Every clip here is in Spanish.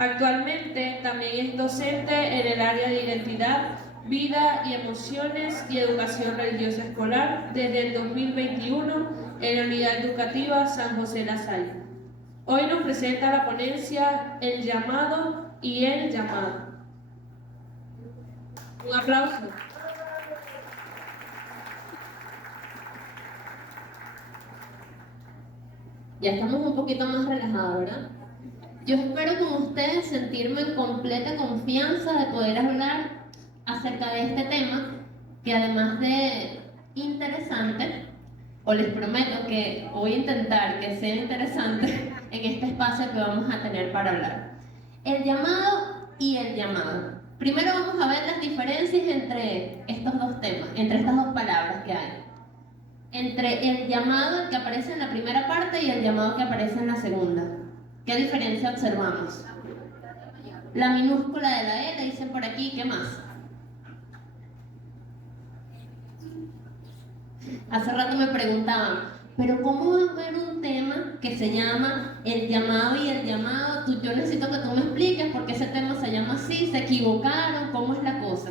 Actualmente también es docente en el área de identidad, vida y emociones y educación religiosa escolar desde el 2021 en la Unidad Educativa San José La Salle. Hoy nos presenta la ponencia El llamado y el llamado. Un aplauso. Ya estamos un poquito más relajados, ¿verdad? Yo espero con ustedes sentirme en completa confianza de poder hablar acerca de este tema, que además de interesante, o les prometo que voy a intentar que sea interesante en este espacio que vamos a tener para hablar. El llamado y el llamado. Primero vamos a ver las diferencias entre estos dos temas, entre estas dos palabras que hay. Entre el llamado que aparece en la primera parte y el llamado que aparece en la segunda. ¿Qué diferencia observamos? La minúscula de la E, le dicen por aquí, ¿qué más? Hace rato me preguntaban, pero ¿cómo va a haber un tema que se llama el llamado y el llamado? Yo necesito que tú me expliques por qué ese tema se llama así, se equivocaron, ¿cómo es la cosa?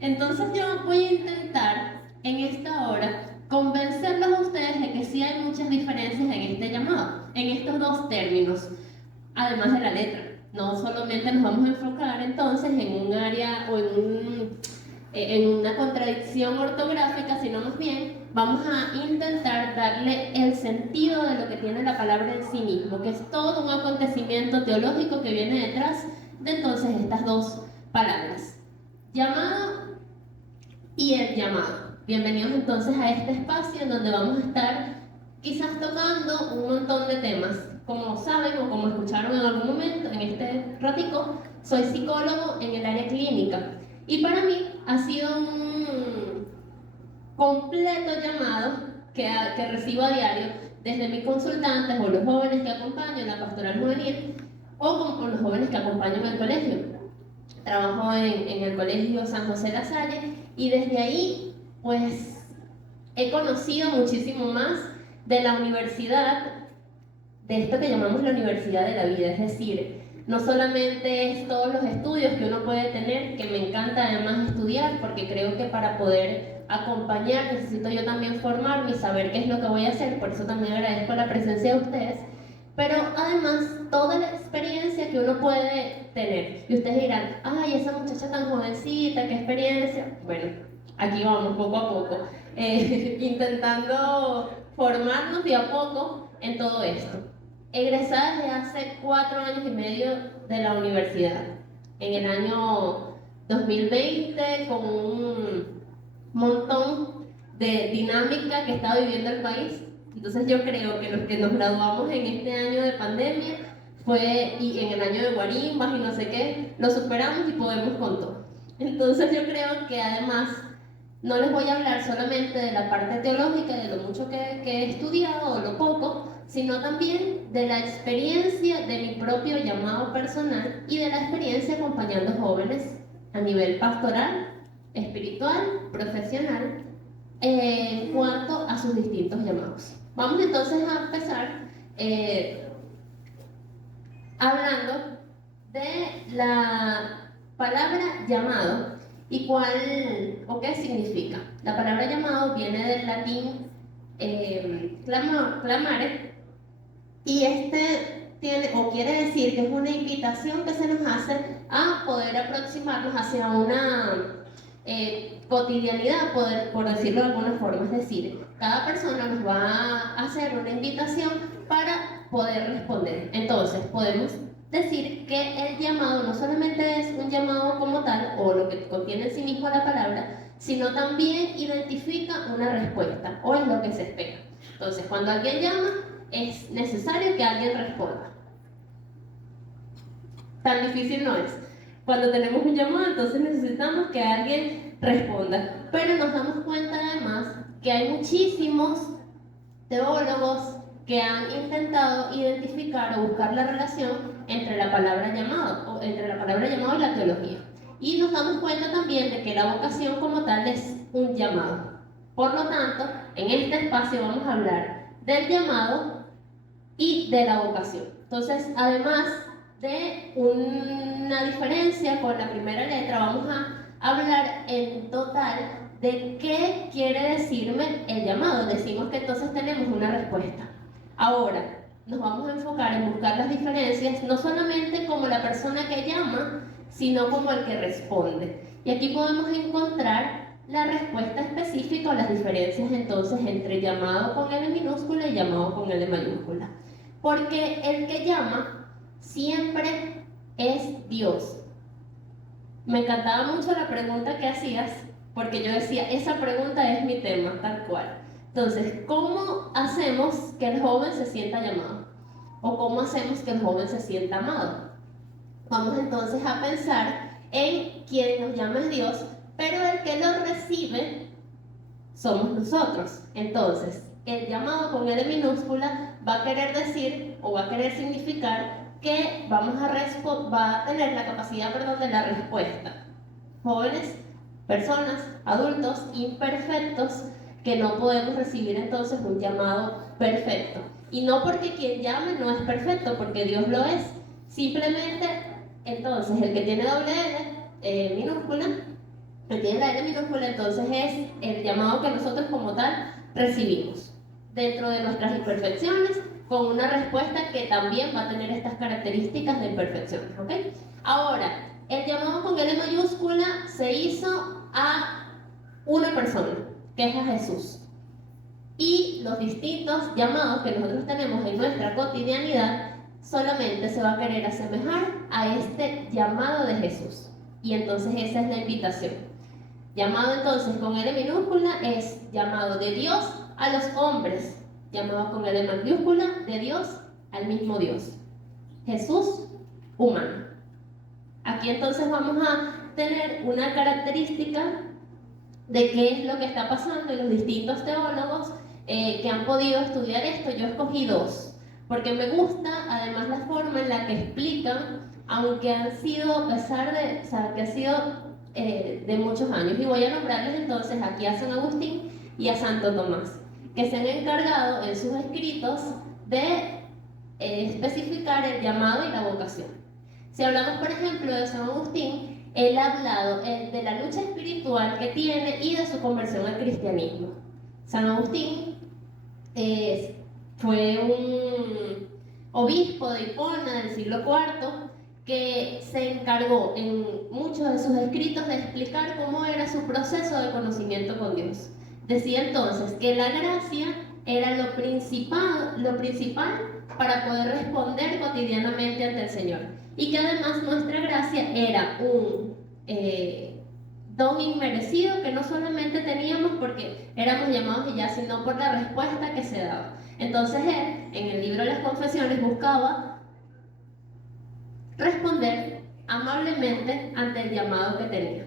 Entonces yo voy a intentar en esta hora convencerlos a ustedes de que sí hay muchas diferencias en este llamado, en estos dos términos, además de la letra. No solamente nos vamos a enfocar entonces en un área o en una contradicción ortográfica, sino más bien vamos a intentar darle el sentido de lo que tiene la palabra en sí mismo, que es todo un acontecimiento teológico que viene detrás de entonces estas dos palabras. Llamado y el llamado. Bienvenidos entonces a este espacio en donde vamos a estar quizás tocando un montón de temas. Como saben o como escucharon en algún momento, en este ratico, soy psicólogo en el área clínica y para mí ha sido un completo llamado que recibo a diario desde mis consultantes o los jóvenes que acompaño en la pastoral juvenil o con los jóvenes que acompaño en el colegio. Trabajo en el colegio San José La Salle y desde ahí pues he conocido muchísimo más de la universidad, de esto que llamamos la universidad de la vida, es decir, no solamente es todos los estudios que uno puede tener, que me encanta además estudiar, porque creo que para poder acompañar necesito yo también formarme y saber qué es lo que voy a hacer, por eso también agradezco la presencia de ustedes, pero además toda la experiencia que uno puede tener. Y ustedes dirán, ay, esa muchacha tan jovencita, qué experiencia. Bueno, aquí vamos poco a poco, intentando formarnos de a poco en todo esto. Egresada desde hace 4 años y medio de la universidad, en el año 2020, con un montón de dinámica que estaba viviendo el país. Entonces yo creo que los que nos graduamos en este año de pandemia y en el año de guarimbas y no sé qué, lo superamos y podemos con todo. Entonces yo creo que además no les voy a hablar solamente de la parte teológica, de lo mucho que he estudiado o lo poco, sino también de la experiencia de mi propio llamado personal y de la experiencia acompañando jóvenes a nivel pastoral, espiritual, profesional, en cuanto a sus distintos llamados. Vamos entonces a empezar hablando de la palabra llamado y cuál o qué significa. La palabra llamado viene del latín clamare, y tiene o quiere decir que es una invitación que se nos hace a poder aproximarnos hacia una cotidianidad, por decirlo de alguna forma. Es decir, cada persona nos va a hacer una invitación para poder responder. Entonces podemos decir que el llamado no solamente es un llamado como tal, o lo que contiene en sí mismo la palabra, sino también identifica una respuesta, o es lo que se espera. Entonces, cuando alguien llama, es necesario que alguien responda. Tan difícil no es. Cuando tenemos un llamado, entonces necesitamos que alguien responda. Pero nos damos cuenta además que hay muchísimos teólogos que han intentado identificar o buscar la relación entre la palabra llamado, o entre la palabra llamado y la teología. Y nos damos cuenta también de que la vocación como tal es un llamado. Por lo tanto, en este espacio vamos a hablar del llamado y de la vocación. Entonces, además de una diferencia con la primera letra. Vamos a hablar en total de qué quiere decirme el llamado. Decimos que entonces tenemos una respuesta. Ahora, nos vamos a enfocar en buscar las diferencias, no solamente como la persona que llama, sino como el que responde. Y aquí podemos encontrar la respuesta específica o las diferencias entonces entre llamado con L minúscula y llamado con L mayúscula. Porque el que llama siempre es Dios. Me encantaba mucho la pregunta que hacías, porque yo decía, esa pregunta es mi tema, tal cual. Entonces, ¿cómo hacemos que el joven se sienta llamado? ¿O cómo hacemos que el joven se sienta amado? Vamos entonces a pensar en quien nos llama es Dios, pero el que lo recibe somos nosotros. Entonces, el llamado con L minúscula va a querer decir o va a querer significar que va a tener la capacidad, de la respuesta. Jóvenes, personas, adultos, imperfectos, que no podemos recibir entonces un llamado perfecto. Y no porque quien llame no es perfecto, porque Dios lo es. Simplemente, entonces, el que tiene doble L minúscula, el que tiene la L minúscula, entonces es el llamado que nosotros como tal recibimos dentro de nuestras imperfecciones, con una respuesta que también va a tener estas características de imperfecciones, ¿ok? Ahora, el llamado con L mayúscula se hizo a una persona, que es a Jesús. Y los distintos llamados que nosotros tenemos en nuestra cotidianidad solamente se va a querer asemejar a este llamado de Jesús. Y entonces esa es la invitación. Llamado entonces con L minúscula es llamado de Dios a los hombres. Llamado con L mayúscula de Dios al mismo Dios. Jesús humano. Aquí entonces vamos a tener una característica de qué es lo que está pasando en los distintos teólogos que han podido estudiar esto. Yo escogí dos, porque me gusta además la forma en la que explican, aunque han sido, a pesar de, que ha sido de muchos años. Y voy a nombrarles entonces aquí a San Agustín y a Santo Tomás, que se han encargado en sus escritos de especificar el llamado y la vocación. Si hablamos, por ejemplo, de San Agustín, él ha hablado de la lucha espiritual que tiene y de su conversión al cristianismo. San Agustín fue un obispo de Hipona del siglo IV que se encargó en muchos de sus escritos de explicar cómo era su proceso de conocimiento con Dios. Decía entonces que la gracia era lo principal para poder responder cotidianamente ante el Señor, y que además nuestra gracia era un don inmerecido que no solamente teníamos porque éramos llamados y ya, sino por la respuesta que se daba. Entonces él, en el libro de las Confesiones, buscaba responder amablemente ante el llamado que tenía.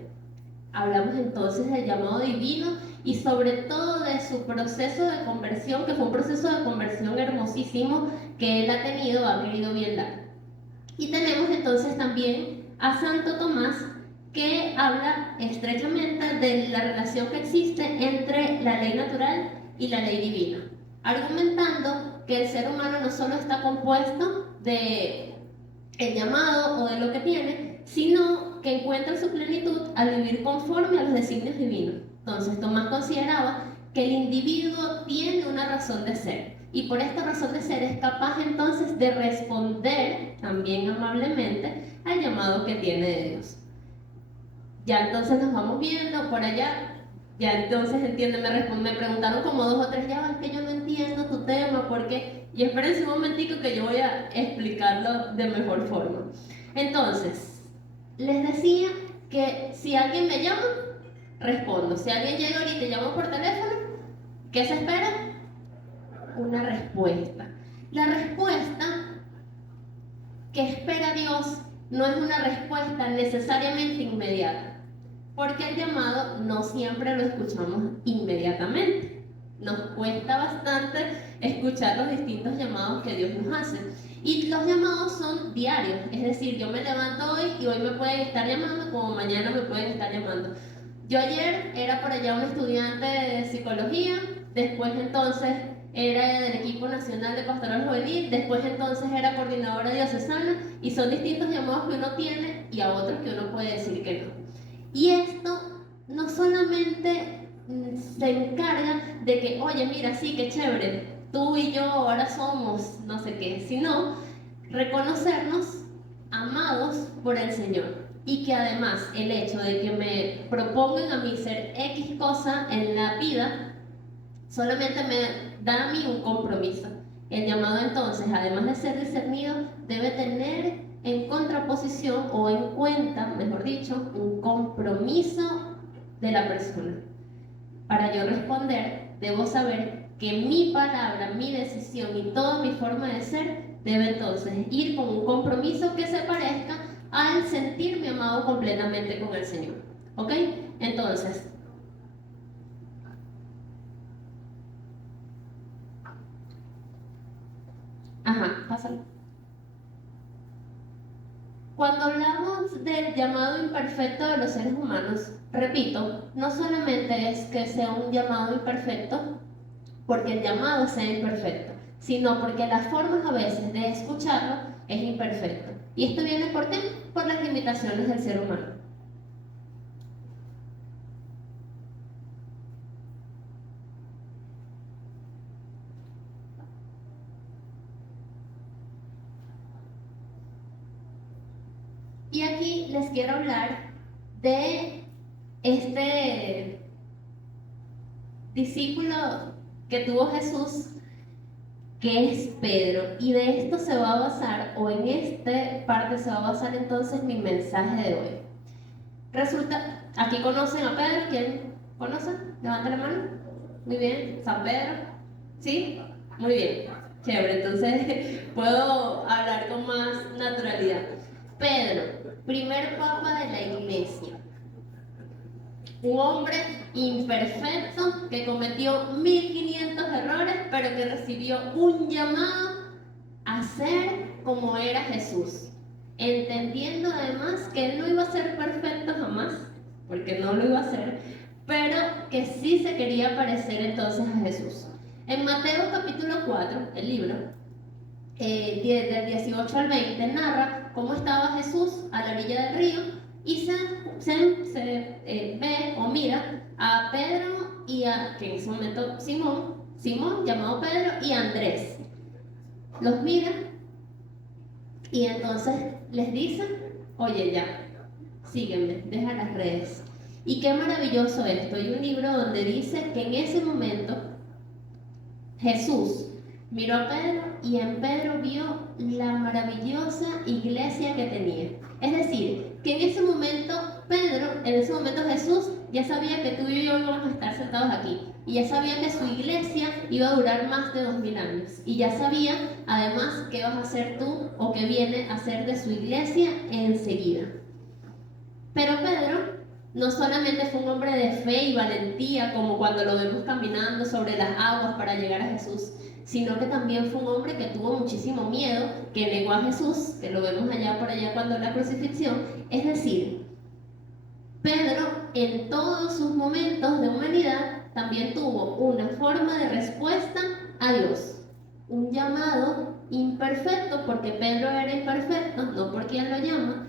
Hablamos entonces del llamado divino y sobre todo de su proceso de conversión, que fue un proceso de conversión hermosísimo que él ha querido bien dar. Y tenemos entonces también a Santo Tomás, que habla estrechamente de la relación que existe entre la ley natural y la ley divina, argumentando que el ser humano no solo está compuesto de el llamado o de lo que tiene, sino que encuentra su plenitud al vivir conforme a los designios divinos. Entonces Tomás consideraba que el individuo tiene una razón de ser, y por esta razón de ser es capaz entonces de responder también amablemente al llamado que tiene de Dios. Ya entonces nos vamos viendo por allá. Ya entonces entienden, me preguntaron como 2 o 3, ya es que yo no entiendo tu tema, porque, y espérense un momentico que yo voy a explicarlo de mejor forma. Entonces, les decía que si alguien me llama, respondo. Si alguien llega ahorita y llama por teléfono, ¿qué se espera? Una respuesta. La respuesta que espera Dios no es una respuesta necesariamente inmediata, porque el llamado no siempre lo escuchamos inmediatamente. Nos cuesta bastante escuchar los distintos llamados que Dios nos hace. Y los llamados son diarios, es decir, yo me levanto hoy y hoy me pueden estar llamando como mañana me pueden estar llamando. Yo ayer era por allá un estudiante de psicología, después entonces era del equipo nacional de pastoral juvenil, después entonces era coordinadora diocesana, y son distintos llamados que uno tiene y a otros que uno puede decir que no. Y esto no solamente se encarga de que, oye, mira, sí, qué chévere, tú y yo ahora somos no sé qué, sino reconocernos amados por el Señor. Y que además el hecho de que me propongan a mí ser X cosa en la vida solamente me da a mí un compromiso. El llamado entonces, además de ser discernido, debe tener en contraposición o en cuenta, mejor dicho, un compromiso de la persona. Para yo responder, debo saber que mi palabra, mi decisión y toda mi forma de ser debe entonces ir con un compromiso que se parezca al sentirme amado completamente con el Señor. ¿Ok? Entonces, pásalo. Cuando hablamos del llamado imperfecto de los seres humanos, repito, no solamente es que sea un llamado imperfecto porque el llamado sea imperfecto, sino porque las formas a veces de escucharlo es imperfecto. ¿Y esto viene por qué? Por las limitaciones del ser humano. Y aquí les quiero hablar de este discípulo que tuvo Jesús, que es Pedro, y de esto se va a basar, o en esta parte se va a basar entonces mi mensaje de hoy. Resulta, aquí conocen a Pedro. ¿Quién conoce? Levanta la mano. Muy bien. San Pedro. ¿Sí? Muy bien. Chévere, entonces puedo hablar con más naturalidad. Pedro, primer papa de la iglesia. Un hombre imperfecto que cometió 1500 errores, pero que recibió un llamado a ser como era Jesús, entendiendo además que él no iba a ser perfecto jamás, porque no lo iba a hacer, pero que sí se quería parecer entonces a Jesús. En Mateo capítulo 4, el libro, del 18 al 20, narra cómo estaba Jesús a la orilla del río y se ve o mira a Pedro y que en ese momento Simón, llamado Pedro, y Andrés. Los mira y entonces les dice, oye, ya, sígueme, deja las redes. Y qué maravilloso esto. Hay un libro donde dice que en ese momento Jesús miró a Pedro y en Pedro vio la maravillosa iglesia que tenía. Es decir, que en ese momento Jesús ya sabía que tú y yo íbamos a estar sentados aquí. Y ya sabía que su iglesia iba a durar más de 2000 años. Y ya sabía, además, qué vas a hacer tú o qué viene a hacer de su iglesia enseguida. Pero Pedro no solamente fue un hombre de fe y valentía, como cuando lo vemos caminando sobre las aguas para llegar a Jesús, sino que también fue un hombre que tuvo muchísimo miedo, que negó a Jesús, que lo vemos allá por allá cuando la crucifixión. Es decir, Pedro en todos sus momentos de humanidad también tuvo una forma de respuesta a Dios, un llamado imperfecto, porque Pedro era imperfecto, no porque él lo llama,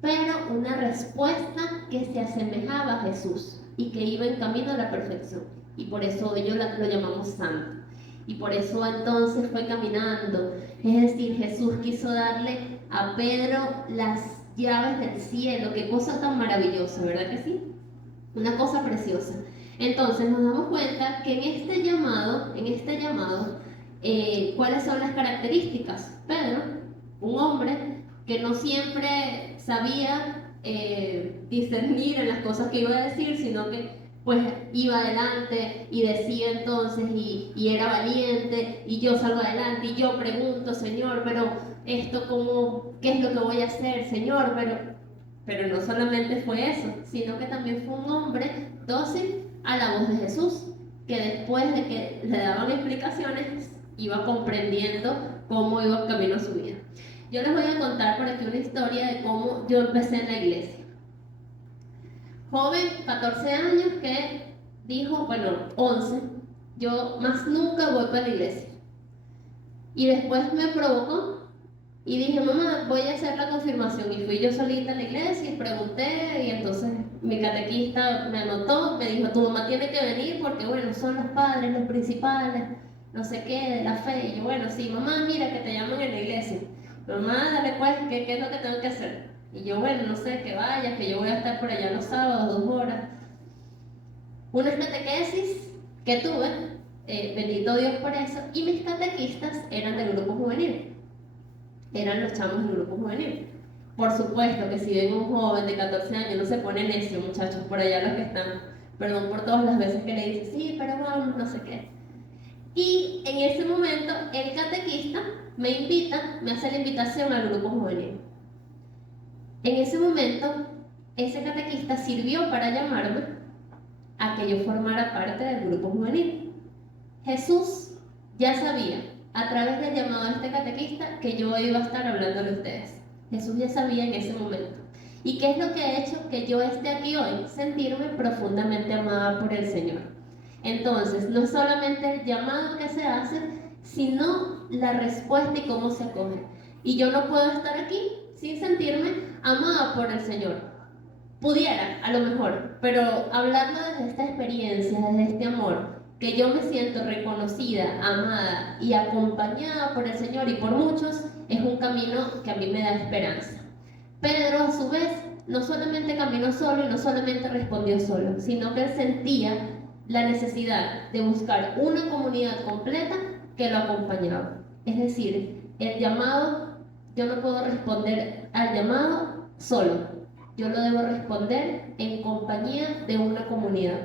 pero una respuesta que se asemejaba a Jesús y que iba en camino a la perfección. Y por eso ellos lo llamamos santo. Y por eso entonces fue caminando. Es decir, Jesús quiso darle a Pedro las llaves del cielo. Qué cosa tan maravillosa, ¿verdad que sí? Una cosa preciosa. Entonces nos damos cuenta que en este llamado, ¿cuáles son las características? Pedro, un hombre que no siempre sabía discernir en las cosas que iba a decir, sino que pues iba adelante y decía entonces y era valiente y yo salgo adelante y yo pregunto, Señor, pero esto cómo, ¿qué es lo que voy a hacer, Señor? Pero no solamente fue eso, sino que también fue un hombre dócil a la voz de Jesús, que después de que le daban explicaciones iba comprendiendo cómo iba camino a su vida. Yo les voy a contar por aquí una historia de cómo yo empecé en la iglesia. Joven, 14 años, que dijo, bueno, 11, yo más nunca voy para la iglesia. Y después me provocó y dije, mamá, voy a hacer la confirmación. Y fui yo solita a la iglesia y pregunté, y entonces mi catequista me anotó, me dijo, tu mamá tiene que venir porque, bueno, son los padres, los principales, no sé qué, de la fe. Y yo, bueno, sí, mamá, mira que te llaman en la iglesia. Mamá, dale pues, ¿qué es lo que tengo que hacer? Y yo, bueno, no sé, que vayas, que yo voy a estar por allá los sábados, 2 horas. Unas catequesis que tuve, bendito Dios por eso, y mis catequistas eran del grupo juvenil, eran los chamos del grupo juvenil. Por supuesto que si ven un joven de 14 años no se pone necio, muchachos, por allá los que están, perdón por todas las veces que le dicen, sí, pero vamos, no sé qué. Y en ese momento el catequista me invita, me hace la invitación al grupo juvenil. En ese momento, ese catequista sirvió para llamarme a que yo formara parte del grupo juvenil. Jesús ya sabía, a través del llamado de este catequista, que yo iba a estar hablando de ustedes. Jesús ya sabía en ese momento. ¿Y qué es lo que ha hecho que yo esté aquí hoy? Sentirme profundamente amada por el Señor. Entonces, no es solamente el llamado que se hace, sino la respuesta y cómo se acoge. Y yo no puedo estar aquí sin sentirme amada por el Señor. Pudiera, a lo mejor, pero hablando desde esta experiencia, desde este amor, que yo me siento reconocida, amada y acompañada por el Señor y por muchos, es un camino que a mí me da esperanza. Pedro, a su vez, no solamente caminó solo y no solamente respondió solo, sino que él sentía la necesidad de buscar una comunidad completa que lo acompañaba. Es decir, el llamado, yo no puedo responder al llamado solo. Yo lo debo responder en compañía de una comunidad.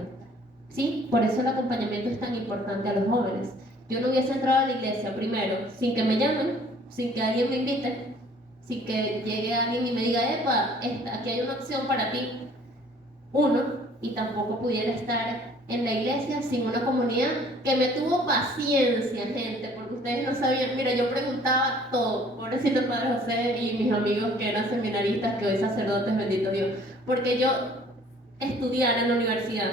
¿Sí? Por eso el acompañamiento es tan importante a los jóvenes. Yo no hubiese entrado a la iglesia primero sin que me llamen, sin que alguien me invite, sin que llegue alguien y me diga, epa, aquí hay una opción para ti. Y tampoco pudiera estar en la iglesia sin una comunidad que me tuvo paciencia, gente, porque ustedes no sabían. Mira, yo preguntaba todo, pobrecito el Padre José y mis amigos que eran seminaristas, que hoy sacerdotes, bendito Dios, porque yo estudiar en la universidad,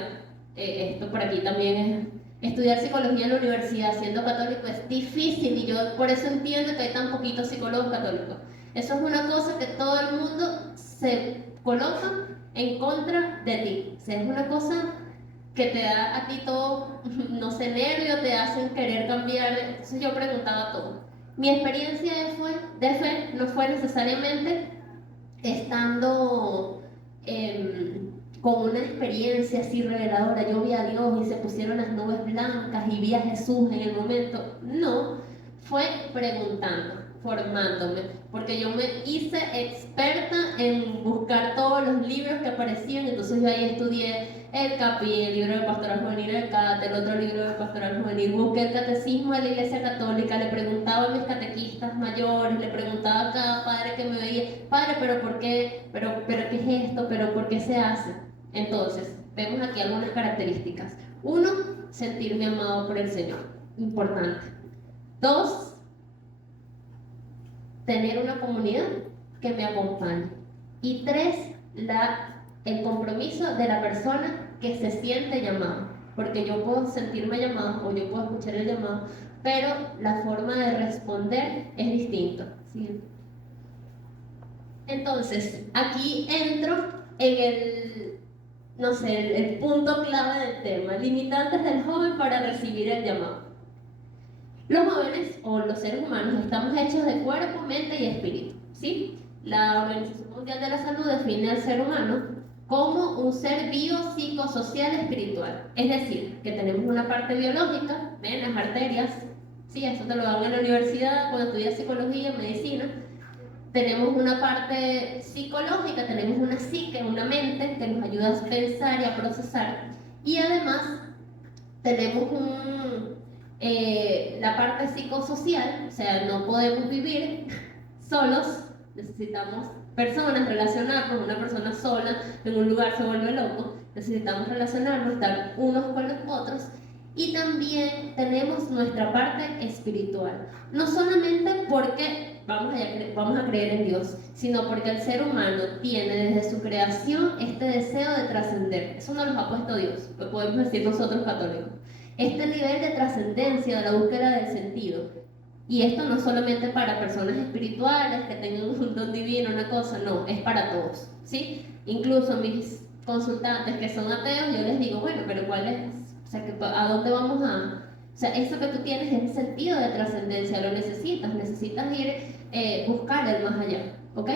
esto por aquí también es, estudiar psicología en la universidad siendo católico es difícil, y yo por eso entiendo que hay tan poquitos psicólogos católicos. Eso es una cosa que todo el mundo se coloca en contra de ti. O sea, es una cosa que te da a ti todo, no sé, nervio, te hacen querer cambiar. Entonces yo preguntaba todo. Mi experiencia de fe no fue necesariamente estando con una experiencia así reveladora. Yo vi a Dios y se pusieron las nubes blancas y vi a Jesús en el momento. No, fue preguntando, formándome, porque yo me hice experta en buscar todos los libros que aparecían. Entonces yo ahí estudié el CAPI, el libro de Pastoral Juvenil, el CAT, el otro libro de Pastoral Juvenil, busqué el catecismo de la Iglesia Católica, le preguntaba a mis catequistas mayores, le preguntaba a cada padre que me veía, padre, pero ¿por qué? ¿Pero qué es esto? ¿Pero por qué se hace? Entonces, vemos aquí algunas características. 1, sentirme amado por el Señor, importante. 2, tener una comunidad que me acompañe. Y 3, el compromiso de la persona que se siente llamado, porque yo puedo sentirme llamado o yo puedo escuchar el llamado, pero la forma de responder es distinta, ¿sí? Entonces, aquí entro en el punto clave del tema, limitantes del joven para recibir el llamado. Los jóvenes o los seres humanos estamos hechos de cuerpo, mente y espíritu, ¿sí? La Organización Mundial de la Salud define al ser humano como un ser biopsicosocial espiritual. Es decir, que tenemos una parte biológica, venas, arterias, sí, eso te lo dan en la universidad cuando estudias psicología, medicina. Tenemos una parte psicológica, tenemos una psique, una mente que nos ayuda a pensar y a procesar. Y además tenemos la parte psicosocial, o sea, no podemos vivir solos, necesitamos personas, relacionarnos. Una persona sola en un lugar se vuelve loco, necesitamos relacionarnos, estar unos con los otros. Y también tenemos nuestra parte espiritual, no solamente porque vamos a creer en Dios, sino porque el ser humano tiene desde su creación este deseo de trascender. Eso nos lo ha puesto Dios, lo podemos decir nosotros católicos. este nivel de trascendencia, de la búsqueda del sentido. Y esto no solamente para personas espirituales que tengan un don divino, una cosa, no, es para todos, ¿sí? Incluso mis consultantes que son ateos, yo les digo, bueno, pero ¿cuál es? O sea, ¿a dónde vamos a...? O sea, eso que tú tienes es el sentido de trascendencia, lo necesitas ir, buscar el más allá, ¿ok?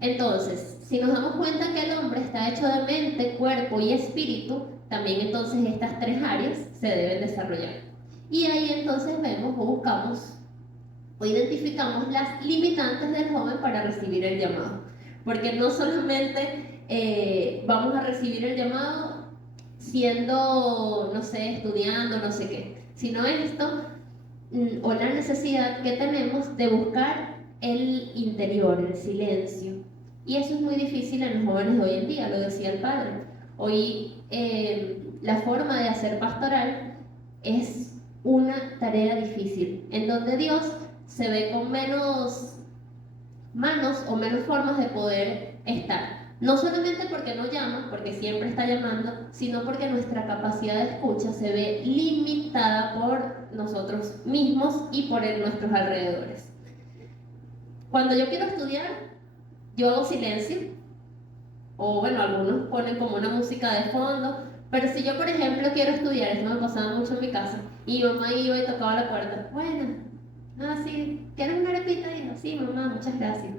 Entonces, si nos damos cuenta que el hombre está hecho de mente, cuerpo y espíritu, también entonces estas tres áreas se deben desarrollar. Y ahí entonces vemos o buscamos o identificamos las limitantes del joven para recibir el llamado. Porque no solamente vamos a recibir el llamado siendo, no sé, estudiando, no sé qué, sino esto, o la necesidad que tenemos de buscar el interior, el silencio. Y eso es muy difícil en los jóvenes de hoy en día, lo decía el padre. Hoy la forma de hacer pastoral es una tarea difícil, en donde Dios se ve con menos manos o menos formas de poder estar. No solamente porque no llama, porque siempre está llamando, sino porque nuestra capacidad de escucha se ve limitada por nosotros mismos y por nuestros alrededores. Cuando yo quiero estudiar, yo hago silencio, o bueno, algunos ponen como una música de fondo, pero si yo, por ejemplo, quiero estudiar, eso me pasaba mucho en mi casa, y mamá iba y tocaba la puerta, bueno, sí, ¿quieres una arepita? Y yo, sí, mamá, muchas gracias.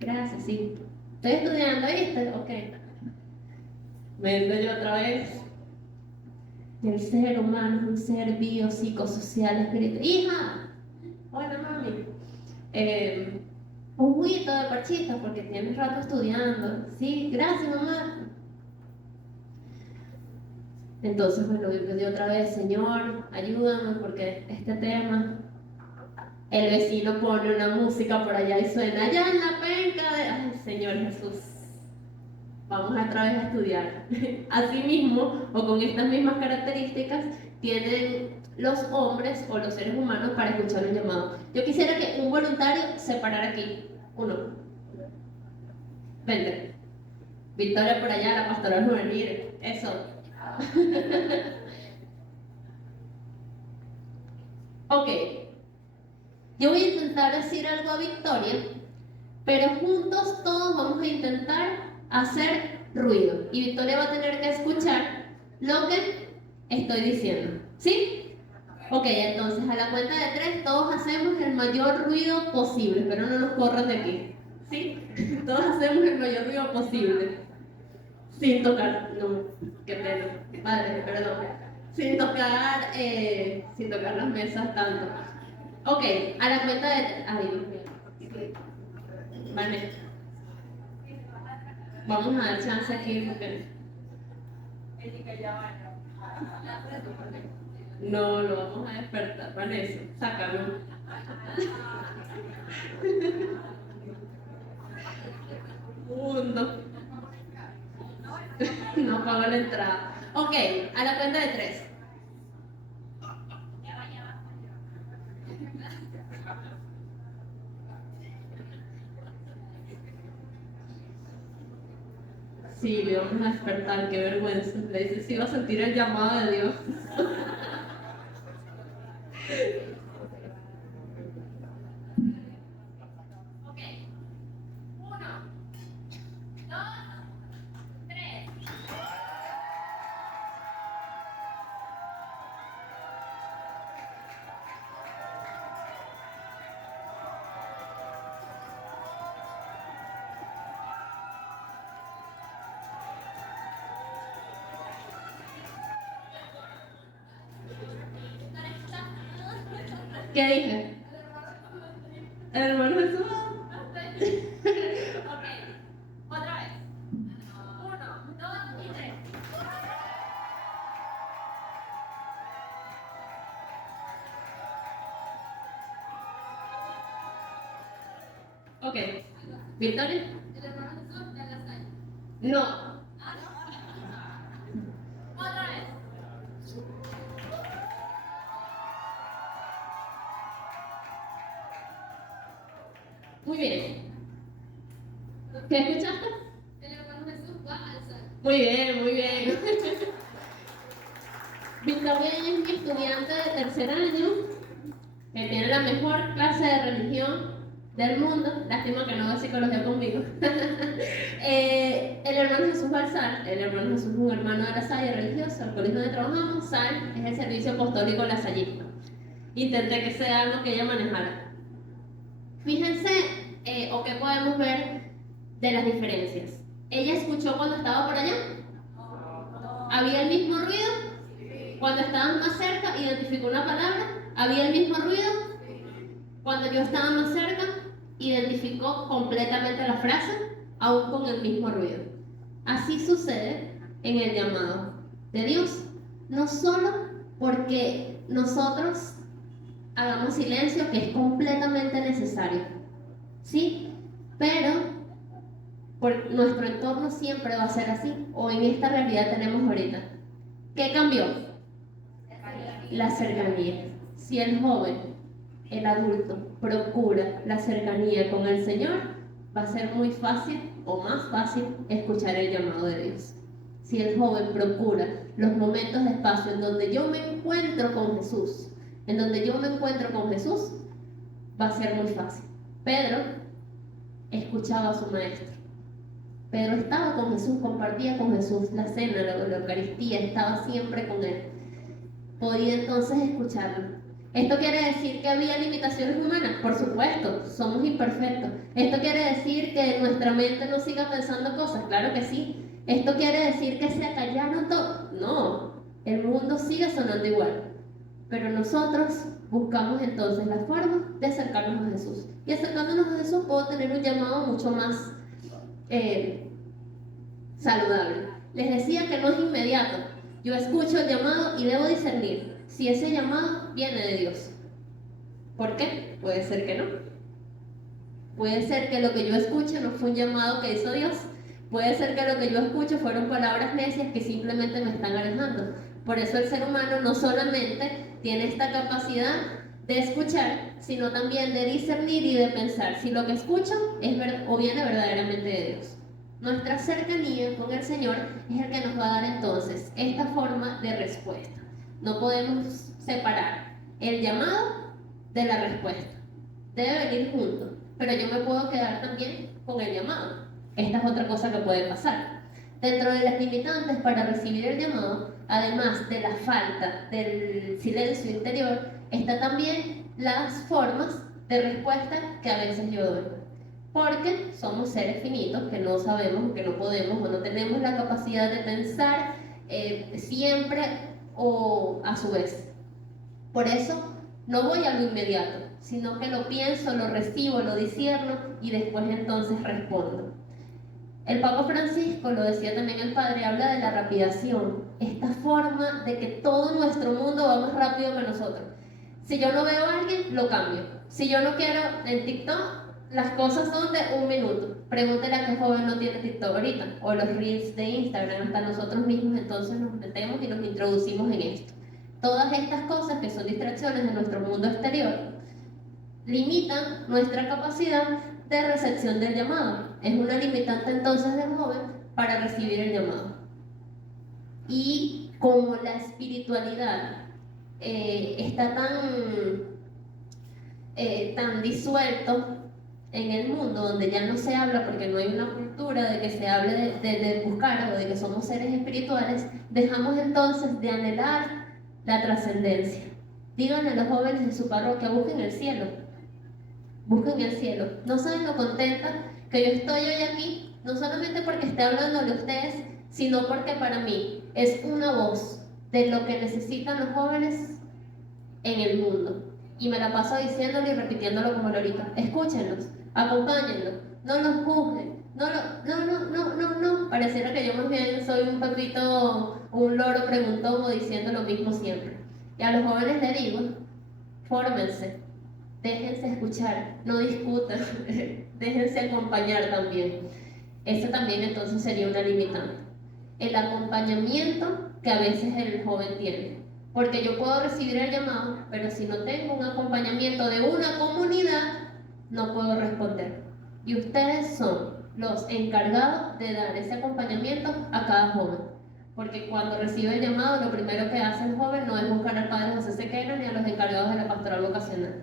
Gracias, sí. Estoy estudiando, ¿viste? Ok. Vengo yo otra vez. El ser humano es un ser biopsicosocial, espiritual. ¡Hija! Hola, mami. Un juguito de parchita porque tienes rato estudiando. Sí, gracias, mamá. Entonces, bueno, yo otra vez, Señor, ayúdame porque este tema. El vecino pone una música por allá y suena allá en la penca de... Ay, Señor Jesús, vamos otra vez a estudiar. Asimismo, o con estas mismas características, tienen los hombres o los seres humanos para escuchar un llamado. Yo quisiera que un voluntario se parara aquí. Uno. Vente. Victoria por allá, la pastora juvenil. Eso. Ok. Yo voy a intentar decir algo a Victoria, pero juntos todos vamos a intentar hacer ruido. Y Victoria va a tener que escuchar lo que estoy diciendo. ¿Sí? Ok, entonces a la cuenta de 3 todos hacemos el mayor ruido posible, pero no nos corran de aquí. ¿Sí? Todos hacemos el mayor ruido posible. Sin tocar, no, qué pena, madre, perdón. Sin tocar las mesas tanto. Ok, a la cuenta de... Ay, Dios mío. Vale. Vamos a dar chance aquí porque... No, lo vamos a despertar, Vanessa. Sácalo. Mundo. No pago la entrada. Ok, a la cuenta de 3. Sí, le vamos a despertar, qué vergüenza. Le dice, sí, va a sentir el llamado de Dios. Ok. 1, 2, 3. ¿Qué dije? El hermano Jesús. Ok, otra vez. 1, 2 y 3. Ok, Victoria. El hermano Jesús de la Salle. No. Otra vez. Muy bien. ¿Qué escuchaste? El hermano Jesús va al alzar. Muy bien, muy bien. Gabriel es mi estudiante de tercer año, que tiene la mejor clase de religión del mundo. Lástima que no va a psicología conmigo. El hermano Jesús Balsal, el hermano Jesús es un hermano de la Salle religioso, el colegio donde trabajamos. SAL es el servicio apostólico lasallista. Intenté que sea algo que ella manejara. Fíjense, o qué podemos ver de las diferencias. ¿Ella escuchó cuando estaba por allá? ¿Había el mismo ruido? Cuando estaban más cerca, identificó una palabra. ¿Había el mismo ruido? Cuando yo estaba más cerca, identificó completamente la frase, aún con el mismo ruido. Así sucede en el llamado de Dios. No solo porque nosotros hagamos silencio, que es completamente necesario, ¿sí? Pero por nuestro entorno siempre va a ser así, o en esta realidad tenemos ahorita. ¿Qué cambió? La cercanía. Si el joven, el adulto, procura la cercanía con el Señor, va a ser muy fácil o más fácil escuchar el llamado de Dios. Si el joven procura los momentos de espacio en donde yo me encuentro con Jesús, va a ser muy fácil. Pedro escuchaba a su maestro. Pedro estaba con Jesús, compartía con Jesús la cena, la Eucaristía, estaba siempre con él. Podía entonces escucharlo. ¿Esto quiere decir que había limitaciones humanas? Por supuesto, somos imperfectos. ¿Esto quiere decir que nuestra mente no siga pensando cosas? Claro que sí. ¿Esto quiere decir que se acallaron todo? No, el mundo sigue sonando igual. Pero nosotros buscamos entonces la forma de acercarnos a Jesús. Y acercándonos a Jesús puedo tener un llamado mucho más saludable. Les decía que no es inmediato. Yo escucho el llamado y debo discernir si ese llamado viene de Dios. ¿Por qué? Puede ser que no. Puede ser que lo que yo escuche no fue un llamado que hizo Dios. Puede ser que lo que yo escucho fueron palabras necias que simplemente me están alejando. Por eso el ser humano no solamente tiene esta capacidad de escuchar, sino también de discernir y de pensar si lo que escucho es o viene verdaderamente de Dios. Nuestra cercanía con el Señor es el que nos va a dar entonces esta forma de respuesta. No podemos separar el llamado de la respuesta. Debe venir junto, pero yo me puedo quedar también con el llamado. Esta es otra cosa que puede pasar. Dentro de las limitantes para recibir el llamado, además de la falta del silencio interior, está también las formas de respuesta que a veces yo doy. Porque somos seres finitos que no sabemos, que no podemos o no tenemos la capacidad de pensar siempre o a su vez. Por eso no voy a lo inmediato, sino que lo pienso, lo recibo, lo discierno y después entonces respondo. El Papa Francisco, lo decía también el Padre, habla de la rapidación, esta forma de que todo nuestro mundo va más rápido que nosotros. Si yo no veo a alguien, lo cambio. Si yo no quiero en TikTok, las cosas son de 1 minuto. Pregúntele a qué joven no tiene TikTok ahorita, o los reels de Instagram, hasta nosotros mismos entonces nos metemos y nos introducimos en esto. Todas estas cosas que son distracciones de nuestro mundo exterior limitan nuestra capacidad de recepción del llamado. Es una limitante entonces del joven para recibir el llamado. Y como la espiritualidad está tan disuelto en el mundo, donde ya no se habla porque no hay una cultura de que se hable de buscar o de que somos seres espirituales, dejamos entonces de anhelar la trascendencia. Díganle a los jóvenes de su parroquia, busquen el cielo. Busquen el cielo. No saben lo contenta que yo estoy hoy aquí, no solamente porque esté hablando de ustedes, sino porque para mí es una voz de lo que necesitan los jóvenes en el mundo. Y me la paso diciéndolo y repitiéndolo como lorita. Escúchenlos, acompáñenlos, no los juzguen. No. Pareciera que yo más bien soy un pepito, un loro preguntón o diciendo lo mismo siempre. Y a los jóvenes les digo, fórmense, déjense escuchar, no discutan, déjense acompañar también. Eso también entonces sería una limitante. El acompañamiento que a veces el joven tiene. Porque yo puedo recibir el llamado, pero si no tengo un acompañamiento de una comunidad, no puedo responder. Y ustedes son los encargados de dar ese acompañamiento a cada joven. porque cuando recibe el llamado, lo primero que hace el joven no es buscar al padre José Sequeira ni a los encargados de la pastoral vocacional.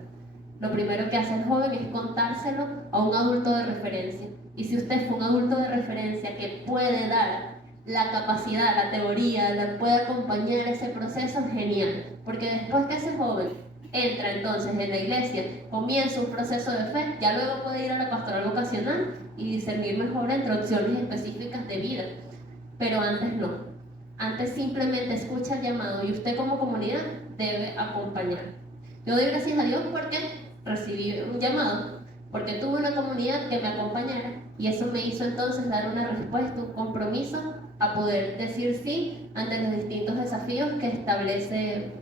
Lo primero que hace el joven es contárselo a un adulto de referencia. Y si usted fue un adulto de referencia que puede dar la capacidad, la teoría, le puede acompañar ese proceso, genial. Porque después que ese joven entra entonces en la iglesia, comienza un proceso de fe, ya luego puede ir a la pastoral vocacional y discernir mejor entre opciones específicas de vida. Pero antes no. Antes simplemente escucha el llamado y usted como comunidad debe acompañar. Yo doy gracias a Dios porque recibí un llamado, porque tuve una comunidad que me acompañara y eso me hizo entonces dar una respuesta, un compromiso a poder decir sí ante los distintos desafíos que establece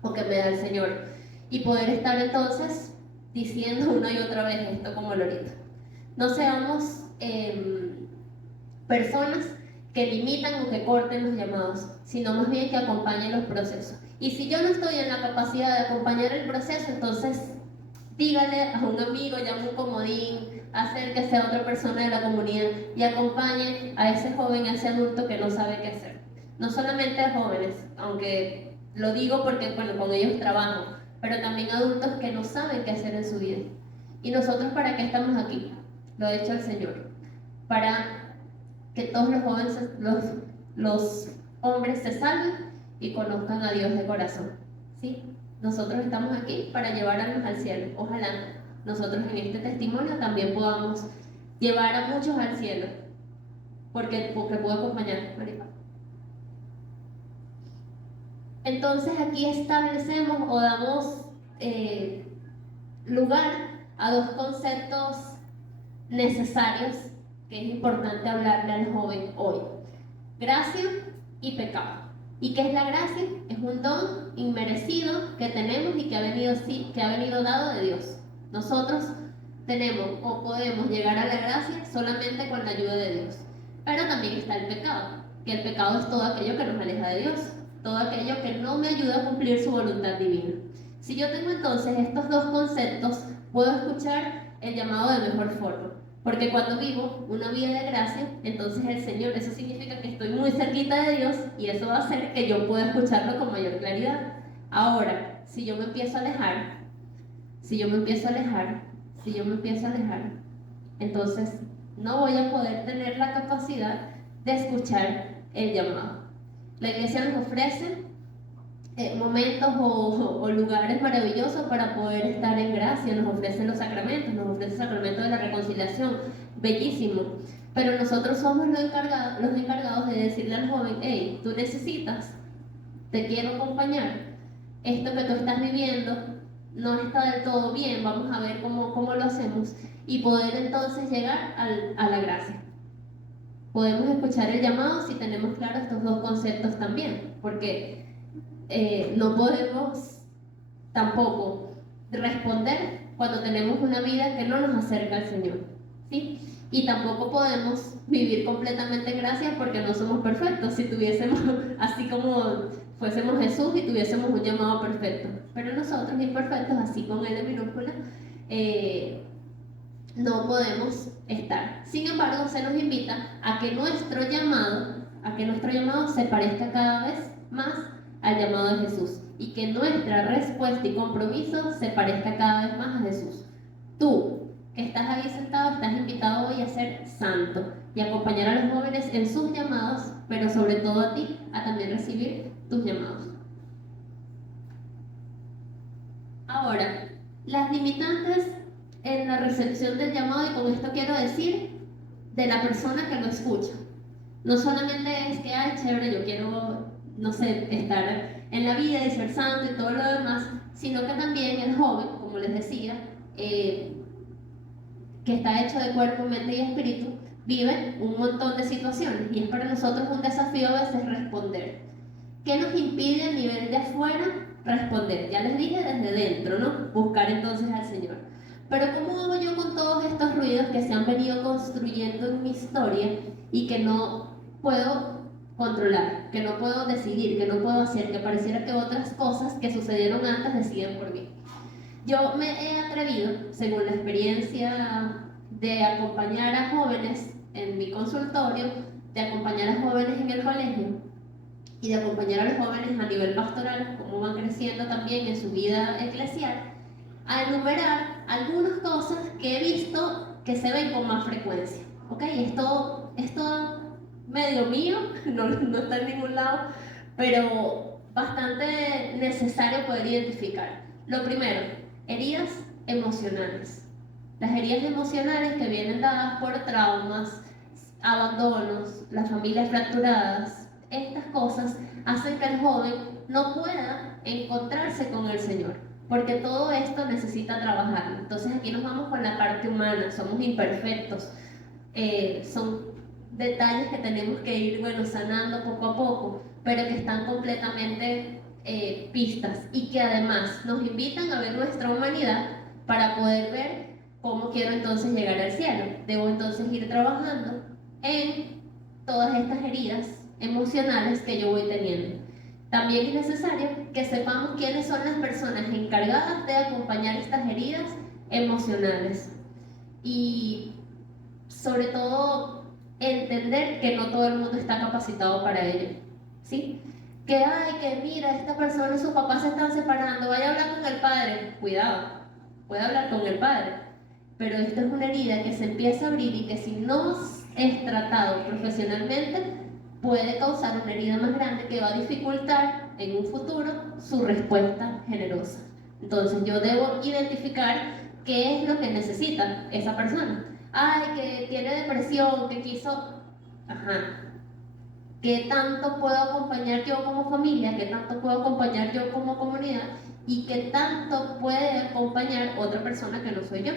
o que me da el Señor y poder estar entonces diciendo una y otra vez esto como Lorita. No seamos personas que limitan o que corten los llamados, sino más bien que acompañen los procesos. Y si yo no estoy en la capacidad de acompañar el proceso, entonces dígale a un amigo, llame un comodín, acérquese a otra persona de la comunidad y acompañe a ese joven, a ese adulto que no sabe qué hacer. No solamente a jóvenes, aunque lo digo porque bueno, con ellos trabajo, pero también adultos que no saben qué hacer en su vida. ¿Y nosotros para qué estamos aquí? Lo ha dicho el Señor. Para que todos los jóvenes, los hombres se salven y conozcan a Dios de corazón. ¿Sí? Nosotros estamos aquí para llevar a los al cielo. Ojalá nosotros en este testimonio también podamos llevar a muchos al cielo, porque puedo acompañar, Maripa. Entonces aquí establecemos o damos lugar a dos conceptos necesarios que es importante hablarle al joven hoy: gracia y pecado. ¿Y qué es la gracia? Es un don inmerecido que tenemos y que ha venido dado de Dios. Nosotros tenemos o podemos llegar a la gracia solamente con la ayuda de Dios. Pero también está el pecado, que el pecado es todo aquello que nos aleja de Dios, todo aquello que no me ayuda a cumplir su voluntad divina. Si yo tengo entonces estos dos conceptos, puedo escuchar el llamado de mejor forma. Porque cuando vivo una vida de gracia, entonces el Señor, eso significa que estoy muy cerquita de Dios y eso va a hacer que yo pueda escucharlo con mayor claridad. Ahora, si yo me empiezo a alejar, entonces no voy a poder tener la capacidad de escuchar el llamado. La iglesia nos ofrece momentos o lugares maravillosos para poder estar en gracia. Nos ofrecen los sacramentos, nos ofrece el sacramento de la reconciliación, bellísimo, pero nosotros somos los encargados de decirle al joven: hey, tú necesitas, te quiero acompañar, esto que tú estás viviendo no está del todo bien, vamos a ver cómo lo hacemos, y poder entonces llegar a la gracia. Podemos escuchar el llamado si tenemos claros estos dos conceptos también, porque no podemos tampoco responder cuando tenemos una vida que no nos acerca al Señor, ¿sí? Y tampoco podemos vivir completamente en gracia porque no somos perfectos. Si tuviésemos, así como fuésemos Jesús y tuviésemos un llamado perfecto, pero nosotros imperfectos, así con L minúscula, no podemos estar. Sin embargo, se nos invita a que nuestro llamado se parezca cada vez más al llamado de Jesús y que nuestra respuesta y compromiso se parezca cada vez más a Jesús. Tú, que estás ahí sentado, estás invitado hoy a ser santo y acompañar a los jóvenes en sus llamados, pero sobre todo a ti, a también recibir tus llamados. Ahora, las limitantes en la recepción del llamado, y con esto quiero decir de la persona que lo escucha. No solamente es que, ay, chévere, yo quiero, no sé, estar en la vida y ser santo y todo lo demás, sino que también el joven, como les decía, que está hecho de cuerpo, mente y espíritu, vive un montón de situaciones y es para nosotros un desafío a veces responder. ¿Qué nos impide a nivel de afuera responder? Ya les dije, desde dentro, ¿no? Buscar entonces al Señor. Pero ¿cómo hago yo con todos estos ruidos que se han venido construyendo en mi historia y que no puedo controlar, que no puedo decidir, que no puedo hacer, que pareciera que otras cosas que sucedieron antes deciden por mí? Yo me he atrevido, según la experiencia de acompañar a jóvenes en mi consultorio, de acompañar a jóvenes en el colegio, y de acompañar a los jóvenes a nivel pastoral, cómo van creciendo también en su vida eclesial, a enumerar algunas cosas que he visto que se ven con más frecuencia. ¿Ok? Esto medio mío, no está en ningún lado, pero bastante necesario poder identificar. Lo primero, heridas emocionales. Las heridas emocionales que vienen dadas por traumas, abandonos, las familias fracturadas, estas cosas hacen que el joven no pueda encontrarse con el Señor, porque todo esto necesita trabajarlo. Entonces aquí nos vamos con la parte humana, somos imperfectos, son detalles que tenemos que ir, bueno, sanando poco a poco, pero que están completamente pistas y que además nos invitan a ver nuestra humanidad para poder ver cómo quiero entonces llegar al cielo. Debo entonces ir trabajando en todas estas heridas emocionales que yo voy teniendo. También es necesario que sepamos quiénes son las personas encargadas de acompañar estas heridas emocionales y sobre todo entender que no todo el mundo está capacitado para ello, ¿sí? Que mira, esta persona y su papá se están separando, vaya a hablar con el padre. Cuidado, puede hablar con el padre, pero esto es una herida que se empieza a abrir y que si no es tratado profesionalmente puede causar una herida más grande que va a dificultar en un futuro su respuesta generosa. Entonces yo debo identificar qué es lo que necesita esa persona. Ay, que tiene depresión, que quiso... Ajá. ¿Qué tanto puedo acompañar yo como familia? ¿Qué tanto puedo acompañar yo como comunidad? ¿Y qué tanto puede acompañar otra persona que no soy yo?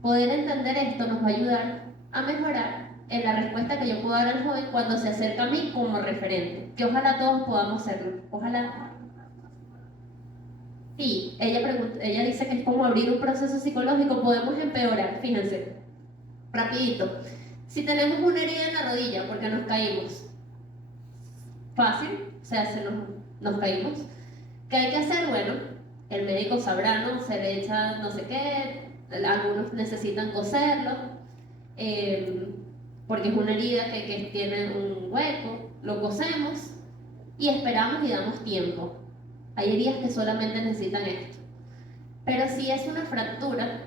Poder entender esto nos va a ayudar a mejorar en la respuesta que yo puedo dar al joven cuando se acerca a mí como referente. Que ojalá todos podamos hacerlo. Ojalá. Sí, ella dice que es como abrir un proceso psicológico, podemos empeorar, fíjense, rapidito. Si tenemos una herida en la rodilla porque nos caímos, fácil, o sea, nos caímos. ¿Qué hay que hacer? Bueno, el médico sabrá, ¿no? Se le echa no sé qué, algunos necesitan coserlo, porque es una herida que tiene un hueco, lo cosemos y esperamos y damos tiempo. Hay heridas que solamente necesitan esto. Pero si es una fractura,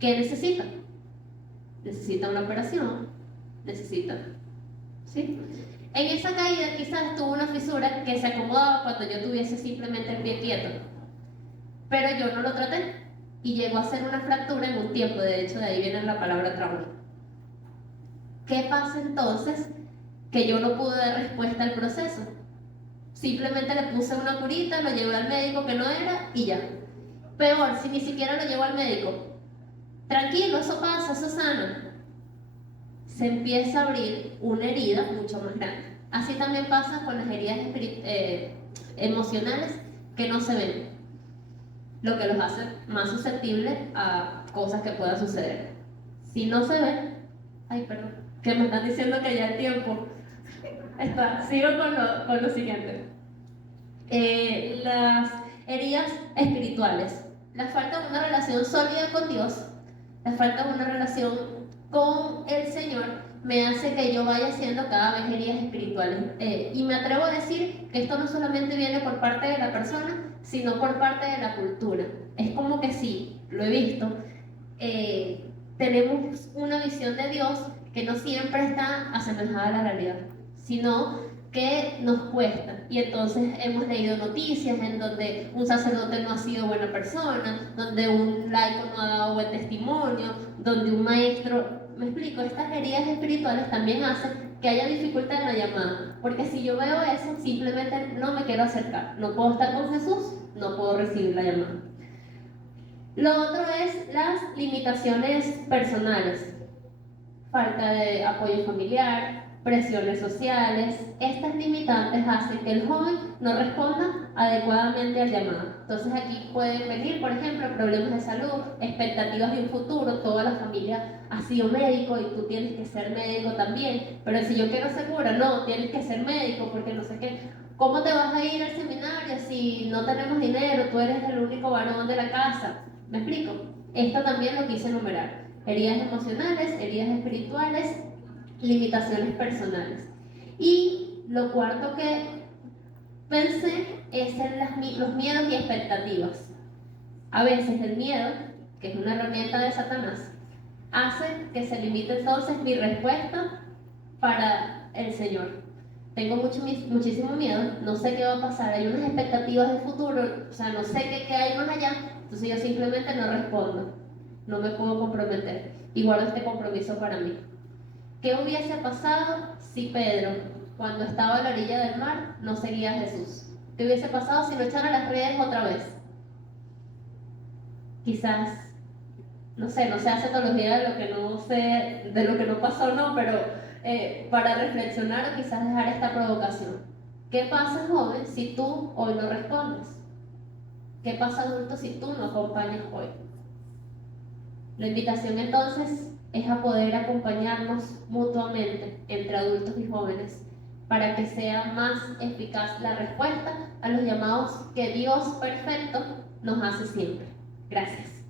¿qué necesita? Necesita una operación, necesita, ¿sí? En esa caída quizás tuvo una fisura que se acomodaba cuando yo tuviese simplemente el pie quieto, pero yo no lo traté y llegó a ser una fractura en un tiempo. De hecho, de ahí viene la palabra trauma. ¿Qué pasa entonces? Que yo no pude dar respuesta al proceso. Simplemente le puse una curita, lo llevé al médico que no era y ya. Peor, si ni siquiera lo llevo al médico. Tranquilo, eso pasa, eso sana. Se empieza a abrir una herida mucho más grande. Así también pasa con las heridas emocionales que no se ven, lo que los hace más susceptibles a cosas que puedan suceder. Si no se ven, ay, perdón, que me están diciendo que ya el tiempo está. Sigo con lo siguiente. Las heridas espirituales, la falta de una relación sólida con Dios, la falta de una relación con el Señor me hace que yo vaya haciendo cada vez heridas espirituales. Y me atrevo a decir que esto no solamente viene por parte de la persona, sino por parte de la cultura. Es como que sí, lo he visto, tenemos una visión de Dios que no siempre está asemejada a la realidad, sino que nos cuesta. Y entonces hemos leído noticias en donde un sacerdote no ha sido buena persona, donde un laico no ha dado buen testimonio, donde un maestro... Me explico, estas heridas espirituales también hacen que haya dificultad en la llamada, porque si yo veo eso, simplemente no me quiero acercar, no puedo estar con Jesús, no puedo recibir la llamada. Lo otro es las limitaciones personales, falta de apoyo familiar, presiones sociales. Estas limitantes hacen que el joven no responda adecuadamente al llamado. Entonces aquí pueden venir, por ejemplo, problemas de salud, expectativas de un futuro. Toda la familia ha sido médico y tú tienes que ser médico también, pero si yo quiero ser cura, no, tienes que ser médico porque no sé qué. ¿Cómo te vas a ir al seminario si no tenemos dinero? Tú eres el único varón de la casa. ¿Me explico? Esto también lo quise enumerar. Heridas emocionales, heridas espirituales, limitaciones personales. Y Lo cuarto que pensé es en los miedos y expectativas. A veces el miedo, que es una herramienta de Satanás, hace que se limite entonces mi respuesta para el Señor. Tengo muchísimo miedo, no sé qué va a pasar, hay unas expectativas de futuro, o sea, no sé qué hay más allá, entonces yo simplemente no respondo, no me puedo comprometer y guardo este compromiso para mí. ¿Qué hubiese pasado si Pedro, cuando estaba a la orilla del mar, no seguía a Jesús? ¿Qué hubiese pasado si no echara las redes otra vez? Quizás, no sé hace teología de lo que no sé, de lo que no pasó, no, pero para reflexionar o quizás dejar esta provocación. ¿Qué pasa, joven, si tú hoy no respondes? ¿Qué pasa, adulto, si tú no acompañas hoy? La invitación entonces es a poder acompañarnos mutuamente entre adultos y jóvenes para que sea más eficaz la respuesta a los llamados que Dios perfecto nos hace siempre. Gracias.